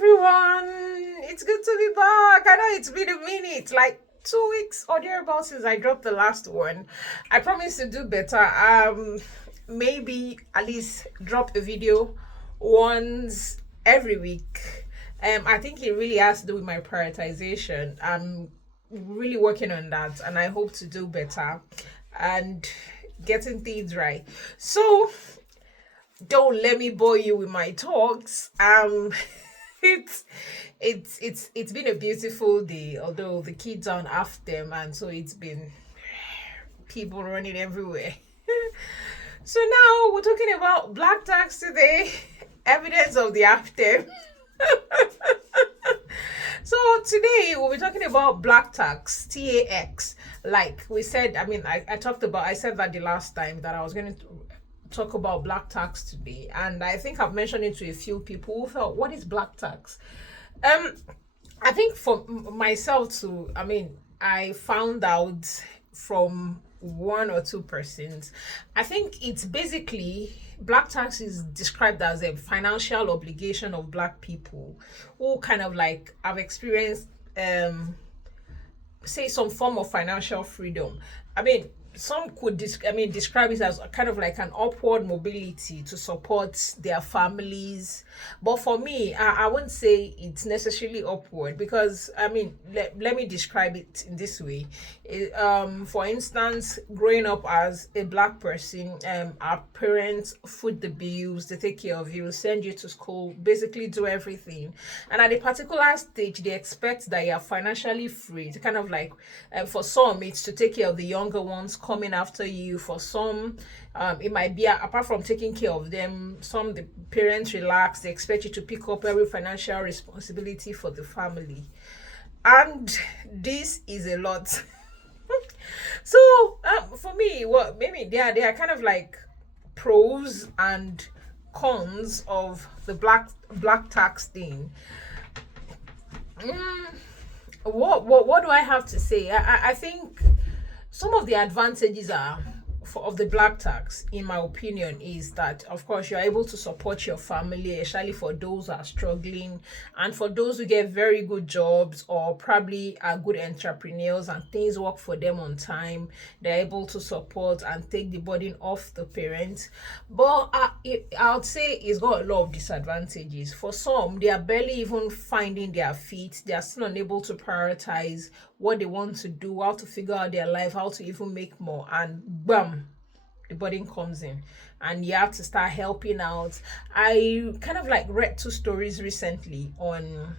everyone. It's good to be back. I know it's been a minute, like 2 weeks or thereabouts since I dropped the last one. I promise to do better. Maybe at least drop a video once every week. I think it really has to do with my prioritization. I'm really working on that, and I hope to do better and getting things right. So don't let me bore you with my talks. It's it's been a beautiful day, although the kids aren't half them, and so it's been people running everywhere. So now we're talking about black tax today, evidence of the after. So today we'll be talking about black tax, TAX. Like we said, I said that the last time that I was going to talk about black tax today, and I think I've mentioned it to a few people who felt, what is black tax? Um, I think for myself too, I found out from one or two persons. I think it's basically black tax is described as a financial obligation of black people who kind of like have experienced say some form of financial freedom. I mean, some could describe it as a kind of like an upward mobility to support their families. But for me, I wouldn't say it's necessarily upward because let me describe it in this way. For instance, growing up as a black person, our parents foot the bills, they take care of you, send you to school, basically do everything. And at a particular stage, they expect that you're financially free to kind of like, for some, it's to take care of the younger ones coming after you. For some, it might be apart from taking care of them, some the parents relax, they expect you to pick up every financial responsibility for the family. And this is a lot. So for me, what maybe they are kind of like pros and cons of the black tax thing. Mm, what do I have to say? I think some of the advantages are of the black tax, in my opinion, is that of course you're able to support your family, especially for those who are struggling, and for those who get very good jobs or probably are good entrepreneurs and things work for them on time. They're able to support and take the burden off the parents. But I would say it's got a lot of disadvantages. For some, they are barely even finding their feet. They are still unable to prioritize what they want to do, how to figure out their life, how to even make more, and bam, the burden comes in, and you have to start helping out. I kind of like read two stories recently on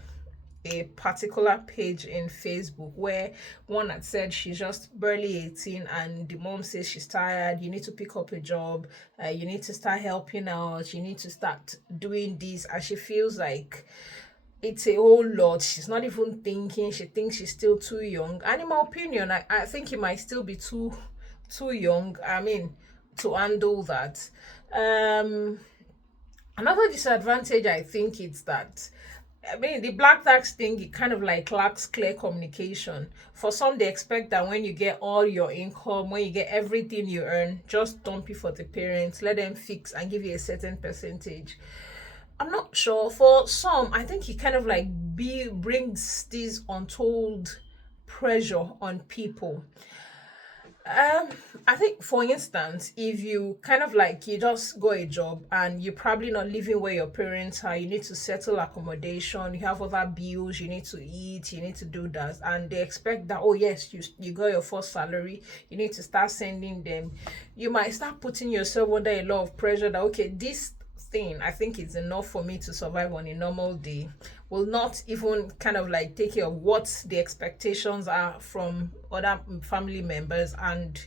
a particular page in Facebook where one had said she's just barely 18 and the mom says she's tired, you need to pick up a job, you need to start helping out, you need to start doing this, and she feels like it's a whole lot. She's not even thinking. She thinks she's still too young. And in my opinion, I think it might still be too young. To handle that. Um, Another disadvantage I think is that the black tax thing, it kind of like lacks clear communication. For some, they expect that when you get all your income, when you get everything you earn, just dump it for the parents, let them fix and give you a certain percentage. I'm not sure. For some, I think he kind of like be brings this untold pressure on people. Um, I think for instance, if you kind of like you just got a job and you're probably not living where your parents are, you need to settle accommodation, you have other bills, you need to eat, you need to do that, and they expect that, oh yes, you got your first salary, you need to start sending them. You might start putting yourself under a lot of pressure that okay, this thing I think it's enough for me to survive on a normal day, will not even kind of like take care of what the expectations are from other family members, and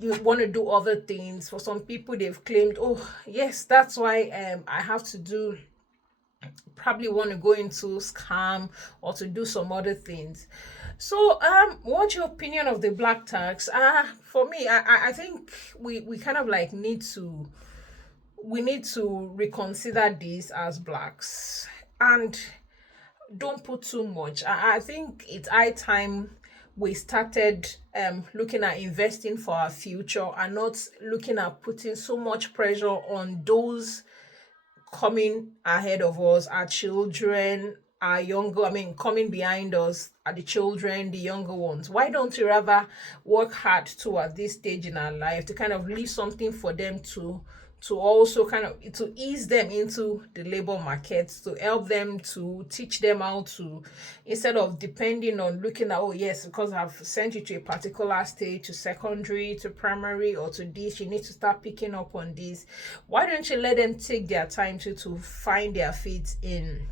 you want to do other things. For some people, they've claimed, oh yes, that's why I have to do, probably want to go into scam or to do some other things. So what's your opinion of the black tax? For me, I think we kind of like need to reconsider this as blacks, and don't put too much. I think it's high time we started looking at investing for our future and not looking at putting so much pressure on those coming ahead of us, our children, our younger, I mean, coming behind us are the children, the younger ones. Why don't we rather work hard to at this stage in our life to kind of leave something for them to also kind of to ease them into the labor market, to help them, to teach them how to, instead of depending on looking at, oh yes, because I've sent you to a particular stage, to secondary, to primary, or to this, you need to start picking up on this. Why don't you let them take their time to find their feet in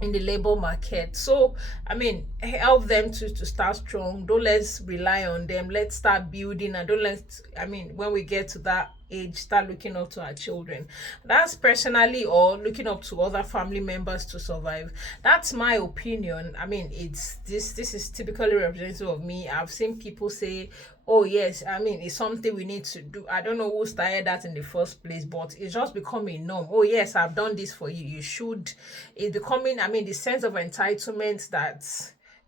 the labor market? So I mean, help them to start strong. Don't let's rely on them. Let's start building, and don't let, I mean, when we get to that age, start looking up to our children. That's personally, or looking up to other family members to survive. That's my opinion. I mean, it's this is typically representative of me. I've seen people say, oh yes, I mean, it's something we need to do. I don't know who started that in the first place, but it's just becoming norm. Oh yes, I've done this for you, you should. It's becoming, I mean, the sense of entitlement that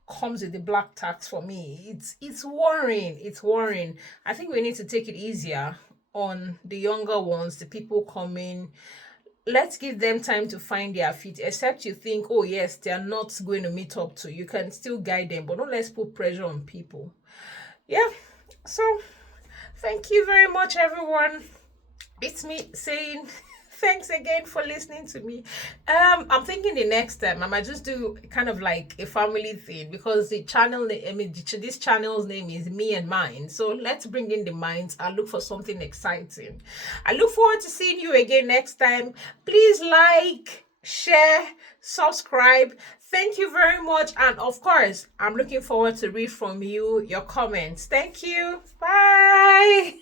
comes with the black tax, for me, it's worrying. It's worrying. I think we need to take it easier on the younger ones, the people coming. Let's give them time to find their feet, except you think, oh yes, they are not going to meet up to you, can still guide them, but don't let's put pressure on people. Yeah. So thank you very much, everyone. It's me saying thanks again for listening to me. I'm thinking the next time I might just do kind of like a family thing, because the channel, I mean, this channel's name is Me and Mine. So let's bring in the minds. I look for something exciting. I look forward to seeing you again next time. Please like, share, subscribe. Thank you very much. And of course, I'm looking forward to read from you, your comments. Thank you. Bye.